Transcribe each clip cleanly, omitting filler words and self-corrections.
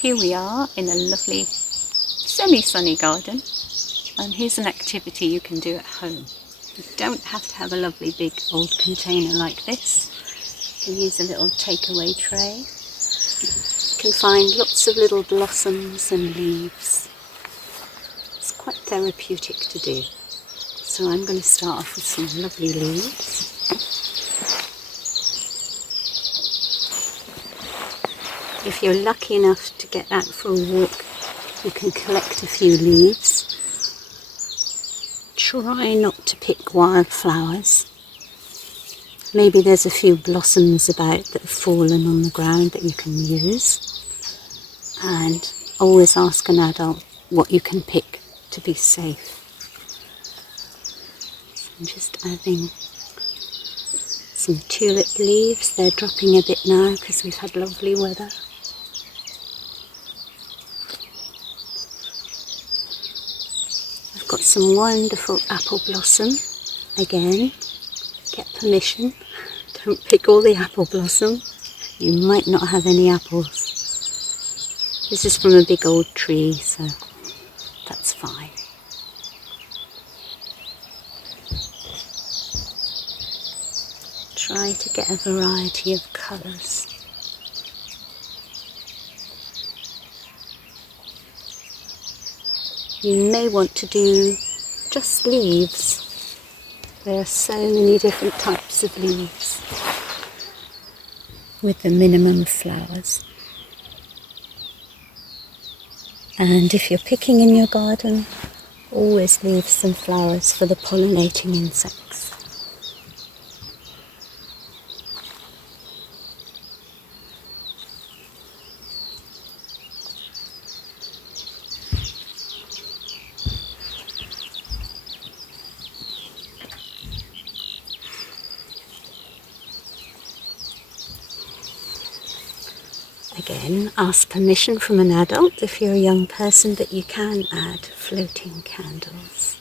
Here we are in a lovely semi-sunny garden, and here's an activity you can do at home. You don't have to have a lovely big old container like this. You can use a little takeaway tray. You can find lots of little blossoms and leaves. It's quite therapeutic to do. So I'm going to start off with some lovely leaves. If you're lucky enough to get out for a walk, you can collect a few leaves. Try not to pick wildflowers. Maybe there's a few blossoms about that have fallen on the ground that you can use. And always ask an adult what you can pick to be safe. So I'm just adding some tulip leaves. They're dropping a bit now because we've had lovely weather. I've got some wonderful apple blossom. Again, get permission. Don't pick all the apple blossom. You might not have any apples. This is from a big old tree, so that's fine. Try to get a variety of colours. You may want to do just leaves. There are so many different types of leaves with the minimum of flowers. And if you're picking in your garden, always leave some flowers for the pollinating insects. Again, ask permission from an adult if you're a young person that you can add floating candles.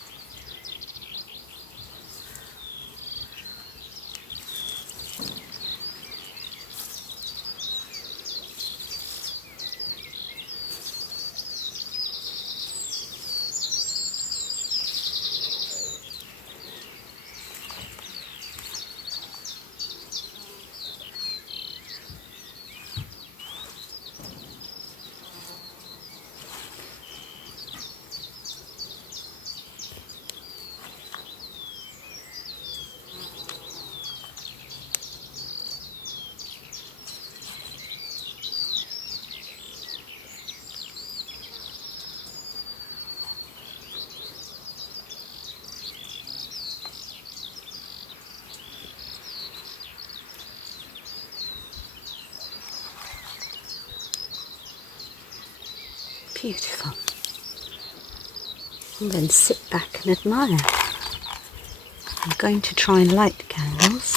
Beautiful. And then sit back and admire. I'm going to try and light the candles.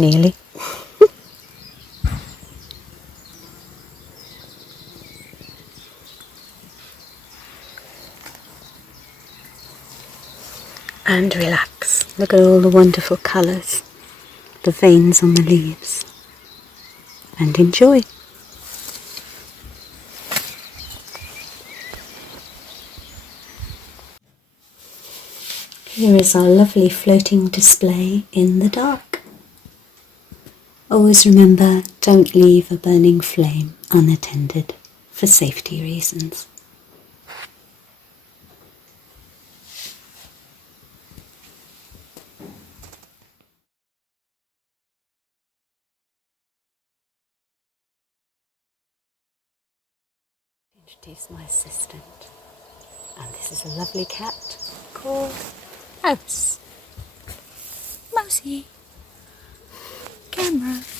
Nearly. And relax. Look at all the wonderful colours, the veins on the leaves, and enjoy. Here is our lovely floating display in the dark. Always remember, don't leave a burning flame unattended for safety reasons. Introduce my assistant, and this is a lovely cat called Mouse. Mousey. Camera.